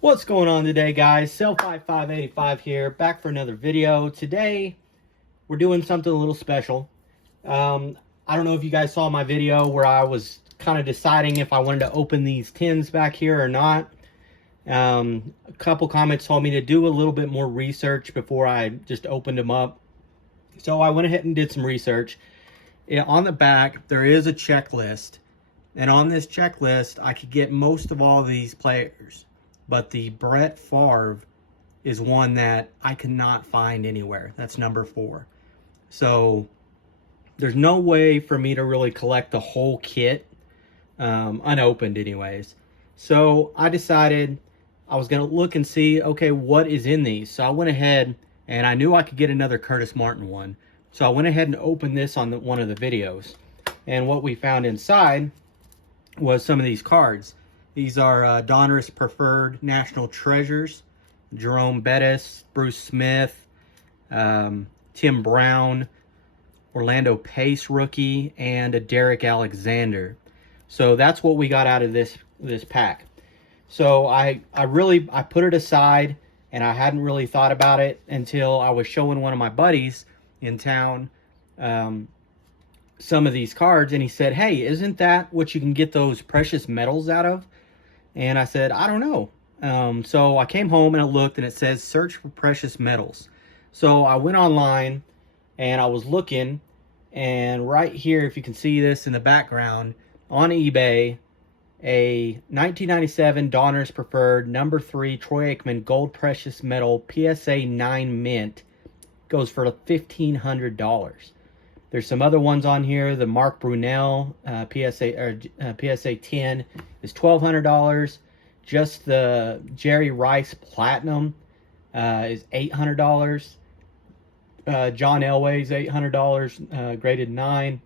What's going on today, guys? Sell5585 here, back for another video. Today, we're doing something a little special. I don't know if you guys saw my video where I was kind of deciding if I wanted to open these tins back here or not. A couple comments told me to do a little bit more research before I just opened them up. So I went ahead and did some research. On the back, there is a checklist. And on this checklist, I could get most of all these players. But the Brett Favre is one that I could not find anywhere. That's number 4. So there's no way for me to really collect the whole kit, unopened anyways. So I decided I was going to look and see, okay, what is in these? So I went ahead and I knew I could get another Curtis Martin one. So I went ahead and opened this on one of the videos. And what we found inside was some of these cards. These are Donruss Preferred National Treasures, Jerome Bettis, Bruce Smith, Tim Brown, Orlando Pace rookie, and a Derek Alexander. So that's what we got out of this pack. So I put it aside, and I hadn't really thought about it until I was showing one of my buddies in town some of these cards, and he said, "Hey, isn't that what you can get those precious metals out of?" And I said, I don't know. So I came home and I looked, and it says search for precious metals. So I went online and I was looking, and right here, if you can see this in the background, on eBay, a 1997 Donruss Preferred number 3 Troy Aikman gold precious metal PSA 9 mint goes for $1,500. There's some other ones on here. The Mark Brunell PSA 10 is $1,200. Just the Jerry Rice Platinum is $800. John Elway's $800, graded 9.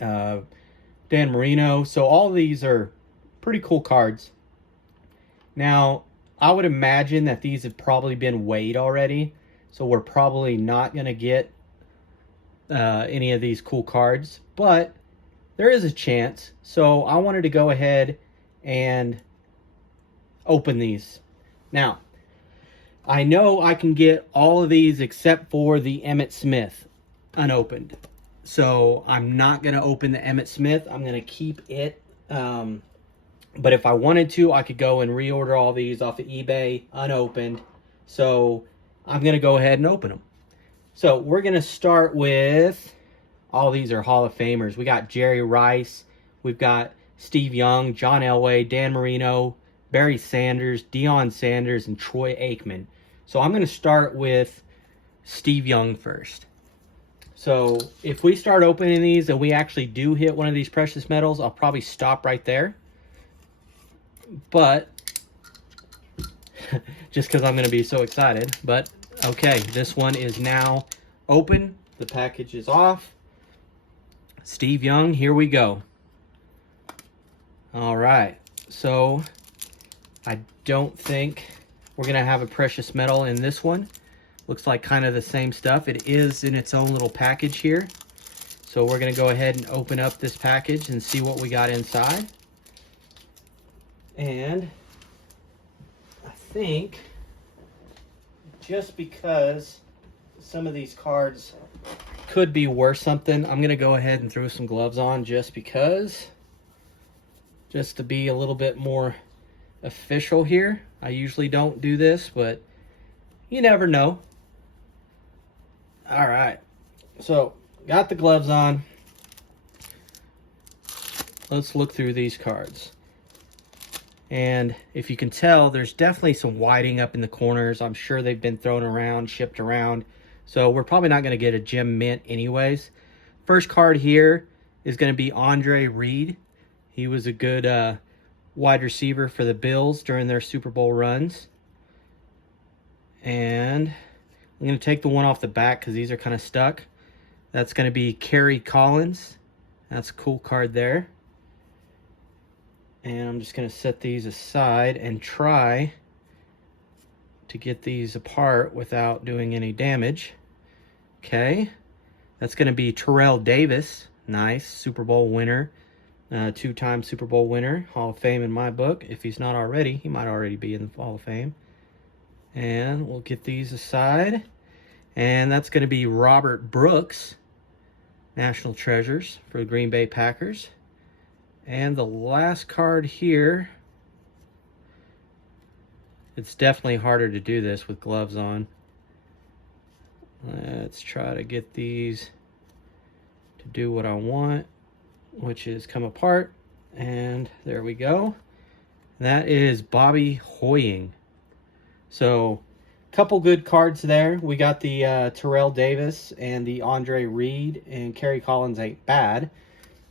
Dan Marino. So all these are pretty cool cards. Now, I would imagine that these have probably been weighed already. So we're probably not going to get any of these cool cards, but there is a chance. So I wanted to go ahead and open these. Now, I know I can get all of these except for the Emmett Smith unopened. So I'm not going to open the Emmett Smith. I'm going to keep it. But if I wanted to, I could go and reorder all these off of eBay unopened. So I'm going to go ahead and open them. So we're going to start with, all these are Hall of Famers. We got Jerry Rice. We've got Steve Young, John Elway, Dan Marino, Barry Sanders, Dion Sanders, and Troy Aikman. So I'm going to start with Steve Young first. So if we start opening these and we actually do hit one of these precious metals, I'll probably stop right there. But, just because I'm going to be so excited. But, okay, this one is now open. The package is off. Steve Young, here we go. All right, so I don't think we're going to have a precious metal in this one. Looks like kind of the same stuff. It is in its own little package here. So we're going to go ahead and open up this package and see what we got inside. And I think just because some of these cards could be worth something, I'm going to go ahead and throw some gloves on just because. Just to be a little bit more official here. I usually don't do this, but you never know. All right, so got the gloves on. Let's look through these cards. And if you can tell, there's definitely some whiting up in the corners. I'm sure they've been thrown around, shipped around. So we're probably not going to get a gem mint anyways. First card here is going to be Andre Reed. He was a good wide receiver for the Bills during their Super Bowl runs. And I'm going to take the one off the back because these are kind of stuck. That's going to be Carrie Collins. That's a cool card there. And I'm just going to set these aside and try to get these apart without doing any damage. Okay. That's going to be Terrell Davis. Nice. Super Bowl winner. Two-time Super Bowl winner, Hall of Fame in my book. If he's not already, he might already be in the Hall of Fame. And we'll get these aside. And that's going to be Robert Brooks, National Treasures for the Green Bay Packers. And the last card here, it's definitely harder to do this with gloves on. Let's try to get these to do what I want, which is come apart. And there we go. That is Bobby Hoying. So, couple good cards there. We got the Terrell Davis and the Andre Reed, and Carrie Collins ain't bad.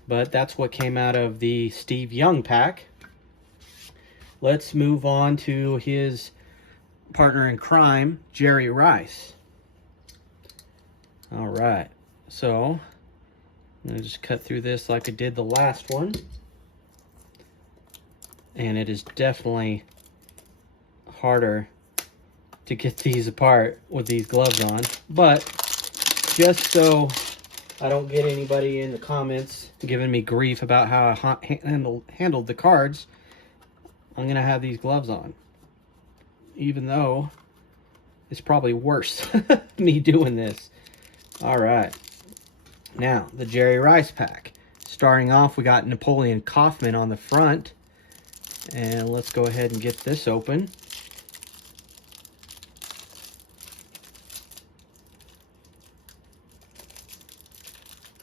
But that's what came out of the Steve Young pack. Let's move on to his partner in crime, Jerry Rice. All right, so I'm going to just cut through this like I did the last one. And it is definitely harder to get these apart with these gloves on. But just so I don't get anybody in the comments giving me grief about how I handled the cards, I'm going to have these gloves on. Even though it's probably worse me doing this. All right. Now, the Jerry Rice pack. Starting off, we got Napoleon Kaufman on the front. And let's go ahead and get this open.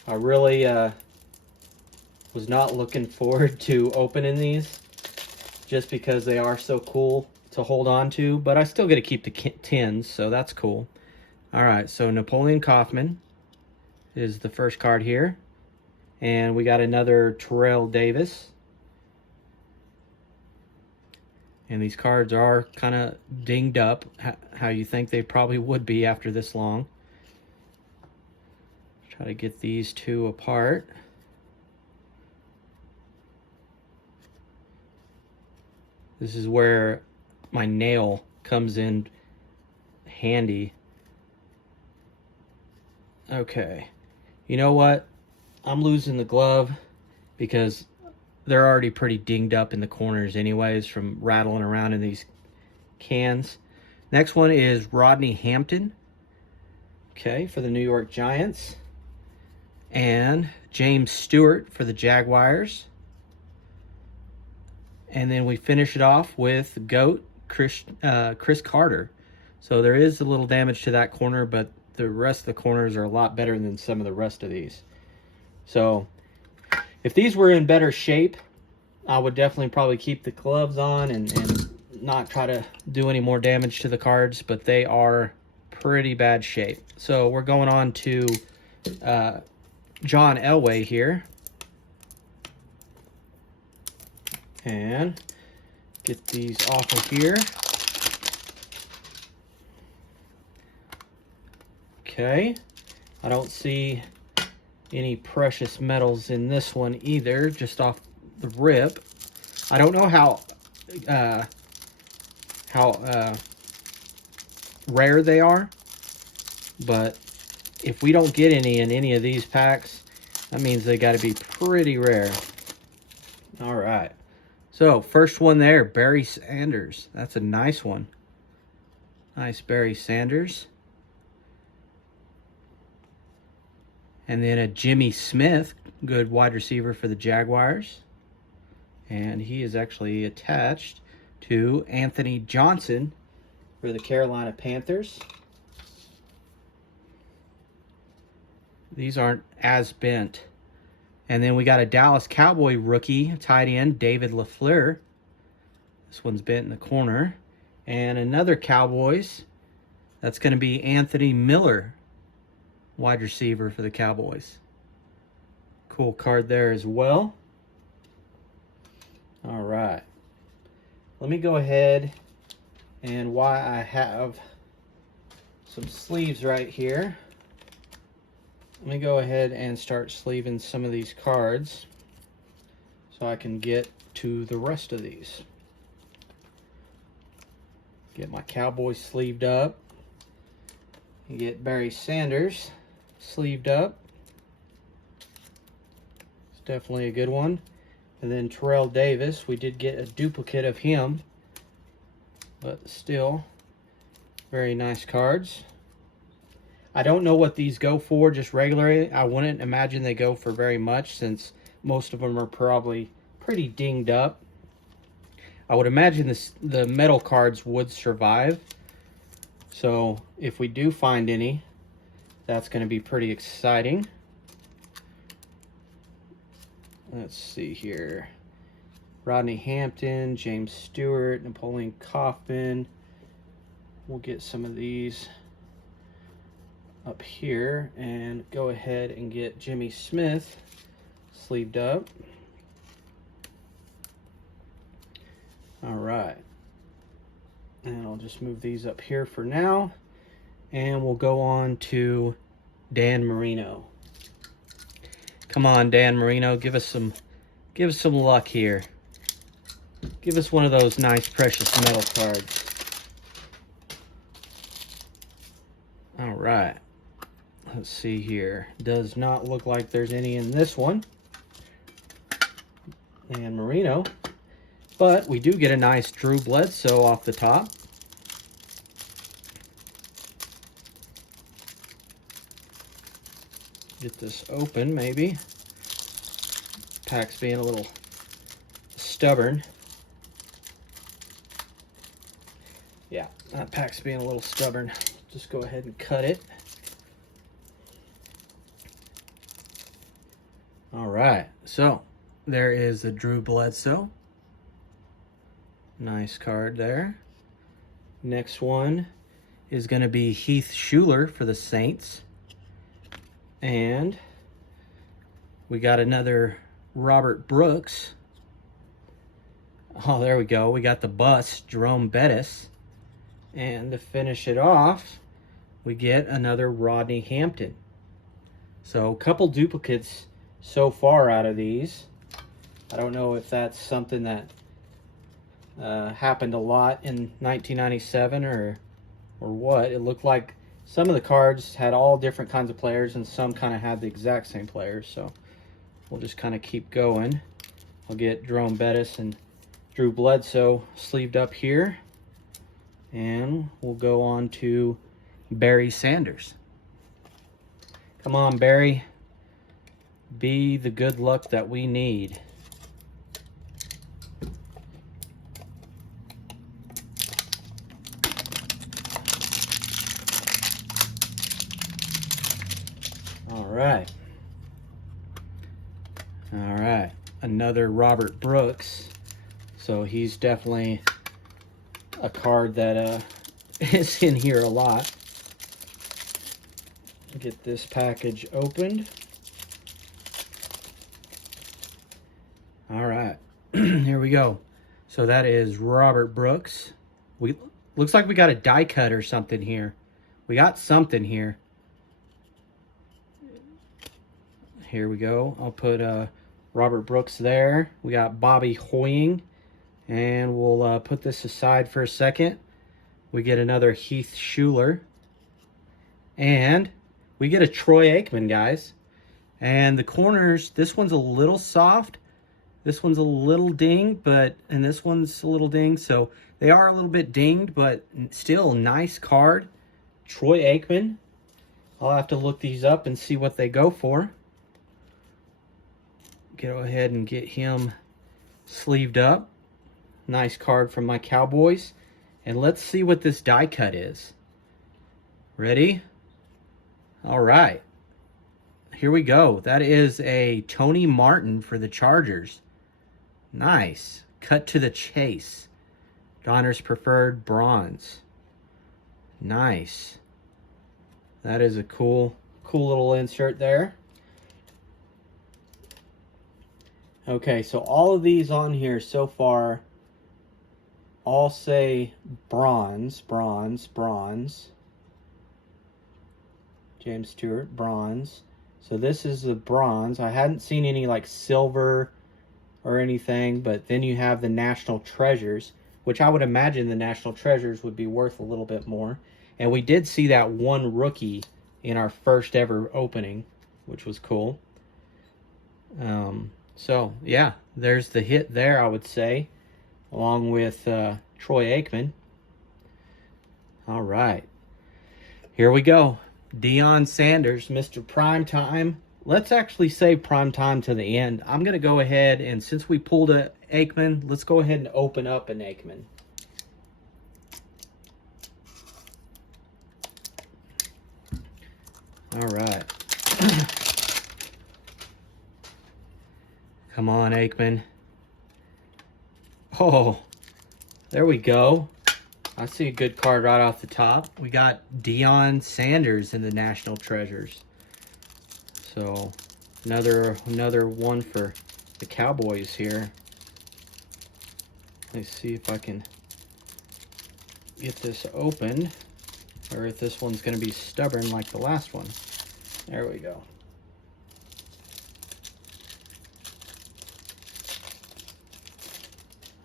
I really was not looking forward to opening these just because they are so cool to hold on to, but I still get to keep the tins, so that's cool. All right, so Napoleon Kaufman is the first card here, and we got another Terrell Davis. And these cards are kind of dinged up, how you think they probably would be after this long. Try to get these two apart. This is where my nail comes in handy. Okay. You know what? I'm losing the glove because they're already pretty dinged up in the corners anyways from rattling around in these cans. Next one is Rodney Hampton. Okay, for the New York Giants. And James Stewart for the Jaguars. And then we finish it off with GOAT, Chris Carter. So there is a little damage to that corner, but the rest of the corners are a lot better than some of the rest of these. So if these were in better shape, I would definitely probably keep the gloves on and not try to do any more damage to the cards, but they are pretty bad shape. So we're going on to John Elway here. And get these off of here. Okay. I don't see any precious metals in this one either, just off the rip. I don't know how rare they are, but if we don't get any in any of these packs, that means they got to be pretty rare. All right. So, first one there, Barry Sanders. That's a nice one. Nice Barry Sanders. And then a Jimmy Smith, good wide receiver for the Jaguars. And he is actually attached to Anthony Johnston for the Carolina Panthers. These aren't as bent. And then we got a Dallas Cowboy rookie, tight end, David Lafleur. This one's bent in the corner. And another Cowboys, that's going to be Anthony Miller, wide receiver for the Cowboys. Cool card there as well. All right. Let me go ahead and while I have some sleeves right here, let me go ahead and start sleeving some of these cards so I can get to the rest of these. Get my Cowboys sleeved up. Get Barry Sanders sleeved up. It's definitely a good one. And then Terrell Davis, we did get a duplicate of him, but still very nice cards. I don't know what these go for just regularly. I wouldn't imagine they go for very much since most of them are probably pretty dinged up. I would imagine the metal cards would survive. So if we do find any, that's going to be pretty exciting. Let's see here. Rodney Hampton, James Stewart, Napoleon Kaufman. We'll get some of these up here and go ahead and get Jimmy Smith sleeved up. All right. And I'll just move these up here for now. And we'll go on to Dan Marino. Come on, Dan Marino, give us some luck here. Give us one of those nice precious metal cards. All right. Let's see here. Does not look like there's any in this one. Dan Marino. But we do get a nice Drew Bledsoe off the top. Get this open, maybe. Pack's being a little stubborn. Yeah, that pack's being a little stubborn. Just go ahead and cut it. All right, so there is the Drew Bledsoe. Nice card there. Next one is going to be Heath Shuler for the Saints. And we got another Robert Brooks. Oh, there we go. We got the bust, Jerome Bettis. And to finish it off, we get another Rodney Hampton. So a couple duplicates so far out of these. I don't know if that's something that happened a lot in 1997 or what. It looked like some of the cards had all different kinds of players and some kind of had the exact same players. So we'll just kind of keep going. I'll get Jerome Bettis and Drew Bledsoe sleeved up here. And we'll go on to Barry Sanders. Come on, Barry. Be the good luck that we need. All right, another Robert Brooks. So he's definitely a card that is in here a lot. Get this package opened. All right, here we go. So that is Robert Brooks. Looks like we got a die cut or something here. We got something here. Here we go. I'll put Robert Brooks there. We got Bobby Hoying. And we'll put this aside for a second. We get another Heath Shuler. And we get a Troy Aikman, guys. And the corners, this one's a little soft. This one's a little dinged, and this one's a little dinged. So they are a little bit dinged, but still nice card. Troy Aikman. I'll have to look these up and see what they go for. Go ahead and get him sleeved up. Nice card from my Cowboys. And let's see what this die cut is. Ready? All right. Here we go. That is a Tony Martin for the Chargers. Nice. Cut to the chase. Donruss Preferred Bronze. Nice. That is a cool little insert there. Okay, so all of these on here so far all say bronze, bronze, bronze. James Stewart, bronze. So this is the bronze. I hadn't seen any like silver or anything, but then you have the National Treasures, which I would imagine the National Treasures would be worth a little bit more. And we did see that one rookie in our first ever opening, which was cool. So, yeah, there's the hit there, I would say, along with Troy Aikman. All right. Here we go. Dion Sanders, Mr. Primetime. Let's actually save Primetime to the end. I'm going to go ahead, and since we pulled a Aikman, let's go ahead and open up an Aikman. All right. Come on, Aikman. Oh, there we go. I see a good card right off the top. We got Dion Sanders in the National Treasures. So another one for the Cowboys here. Let's see if I can get this open, or if this one's going to be stubborn like the last one. There we go.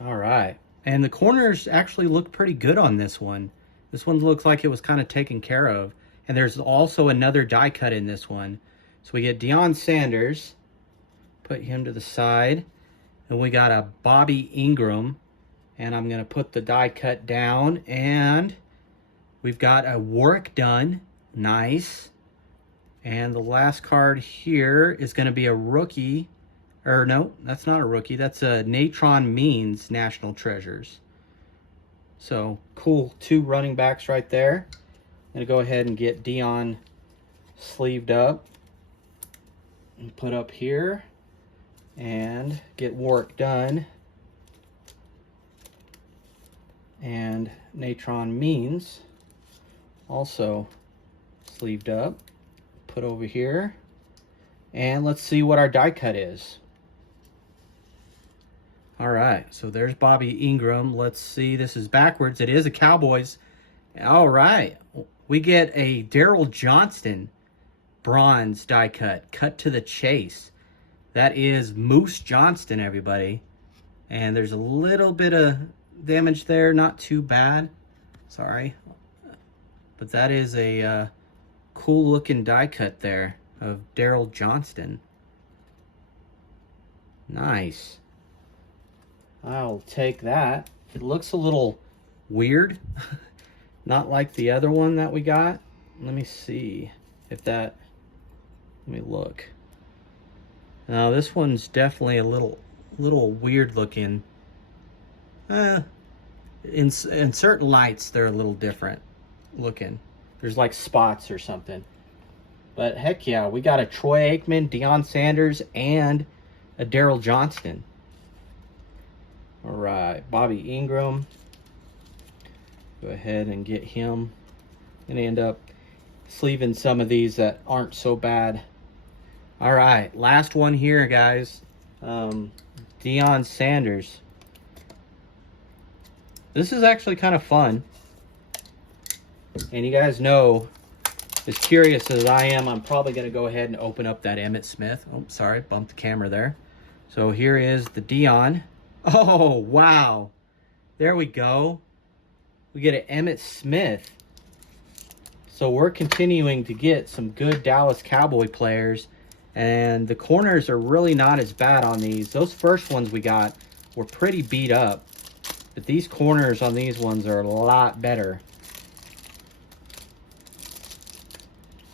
All right. And the corners actually look pretty good on this one. This one looks like it was kind of taken care of. And there's also another die cut in this one. So we get Dion Sanders. Put him to the side. And we got a Bobby Ingram. And I'm going to put the die cut down. And we've got a Warwick Dunn. Nice. And the last card here is going to be a rookie. Or no, that's not a rookie. That's a Natron Means National Treasures. So cool, 2 running backs right there. I'm gonna go ahead and get Dion sleeved up and put up here, and get Warwick done. And Natron Means also sleeved up, put over here. And let's see what our die cut is. All right, so there's Bobby Ingram. Let's see, this is backwards. It is a Cowboys. All right, we get a Daryl Johnston bronze die cut, cut to the chase. That is Moose Johnston, everybody. And there's a little bit of damage there, not too bad. Sorry. But that is a cool looking die cut there of Daryl Johnston. Nice. I'll take that. It looks a little weird. Not like the other one that we got. Let me see if that... Let me look. Now this one's definitely a little weird looking. In certain lights, they're a little different looking. There's like spots or something. But heck yeah, we got a Troy Aikman, Dion Sanders, and a Daryl Johnston. All right, Bobby Ingram. Go ahead and get him. And end up sleeving some of these that aren't so bad. All right, last one here, guys. Dion Sanders. This is actually kind of fun. And you guys know, as curious as I am, I'm probably going to go ahead and open up that Emmett Smith. Oh, sorry, bumped the camera there. So here is the Dion. Oh, wow. There we go. We get an Emmett Smith. So we're continuing to get some good Dallas Cowboy players. And the corners are really not as bad on these. Those first ones we got were pretty beat up. But these corners on these ones are a lot better.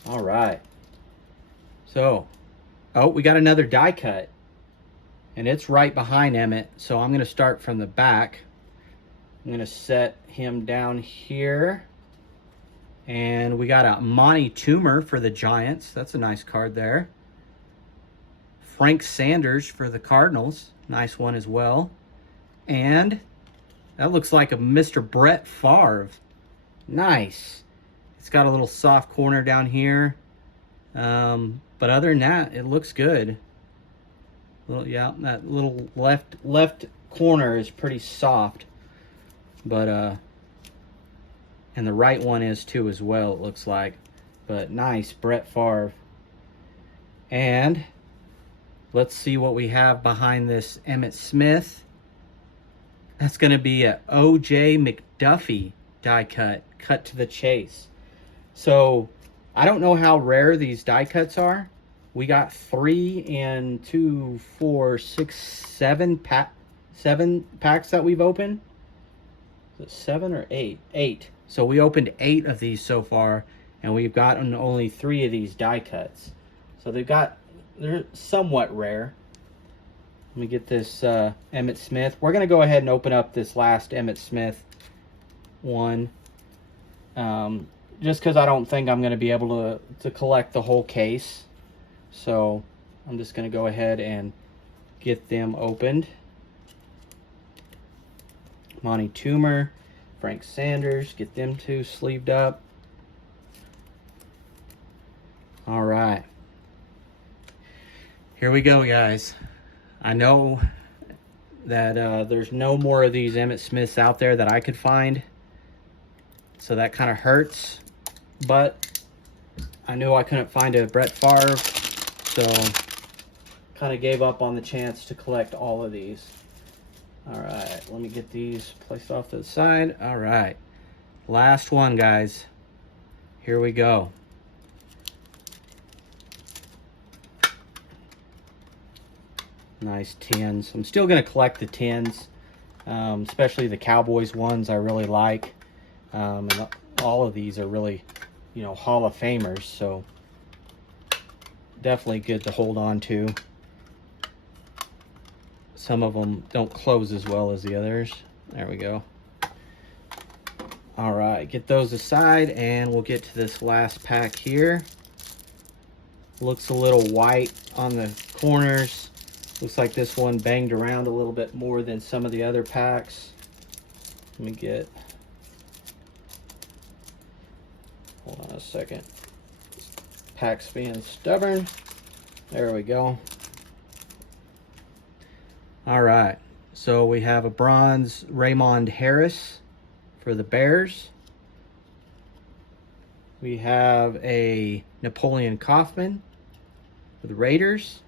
All right. So, oh, we got another die cut. And it's right behind Emmett. So I'm going to start from the back. I'm going to set him down here. And we got a Monty Toomer for the Giants. That's a nice card there. Frank Sanders for the Cardinals. Nice one as well. And that looks like a Mr. Brett Favre. Nice. It's got a little soft corner down here. But other than that, it looks good. Well, yeah, that little left corner is pretty soft. But, and the right one is too as well, it looks like. But nice, Brett Favre. And let's see what we have behind this Emmett Smith. That's going to be a O.J. McDuffie die cut, cut to the chase. So, I don't know how rare these die cuts are, We got 3 and 2, 4, 6, 7 packs that we've opened. Is it 7 or 8? 8. So we opened 8 of these so far, and we've gotten only 3 of these die cuts. So they're somewhat rare. Let me get this Emmett Smith. We're going to go ahead and open up this last Emmett Smith one. Just because I don't think I'm going to be able to collect the whole case. So I'm just going to go ahead and get them opened. Monty Toomer, Frank Sanders, get them 2 sleeved up. All right. Here we go, guys. I know that there's no more of these Emmett Smiths out there that I could find. So that kind of hurts. But I knew I couldn't find a Brett Favre. So kind of gave up on the chance to collect all of these. All right, let me get these placed off to the side. All right, last one, guys. Here we go. Nice tins. I'm still going to collect the tins, especially the Cowboys ones I really like. And all of these are really, you know, Hall of Famers, so definitely good to hold on to. Some of them don't close as well as the others. There we go. All right, get those aside, and we'll get to this last pack here. Looks a little white on the corners. Looks like this one banged around a little bit more than some of the other packs. Let me get... Hold on a second. Pack's being stubborn. There we go. All right. So we have a bronze Raymond Harris for the Bears. We have a Napoleon Kaufman for the Raiders.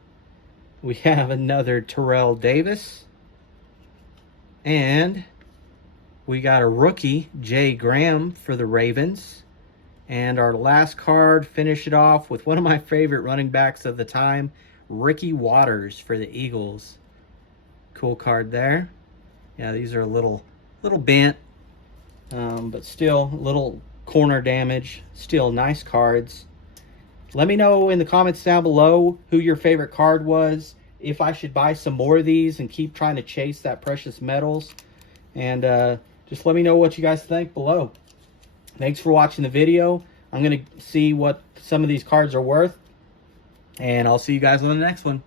We have another Terrell Davis. And we got a rookie, Jay Graham, for the Ravens. And our last card, finish it off with one of my favorite running backs of the time, Ricky Watters for the Eagles. Cool card there. Yeah, these are a little bent, but still a little corner damage. Still nice cards. Let me know in the comments down below who your favorite card was, if I should buy some more of these and keep trying to chase that precious metals. And just let me know what you guys think below. Thanks for watching the video. I'm going to see what some of these cards are worth, and I'll see you guys on the next one.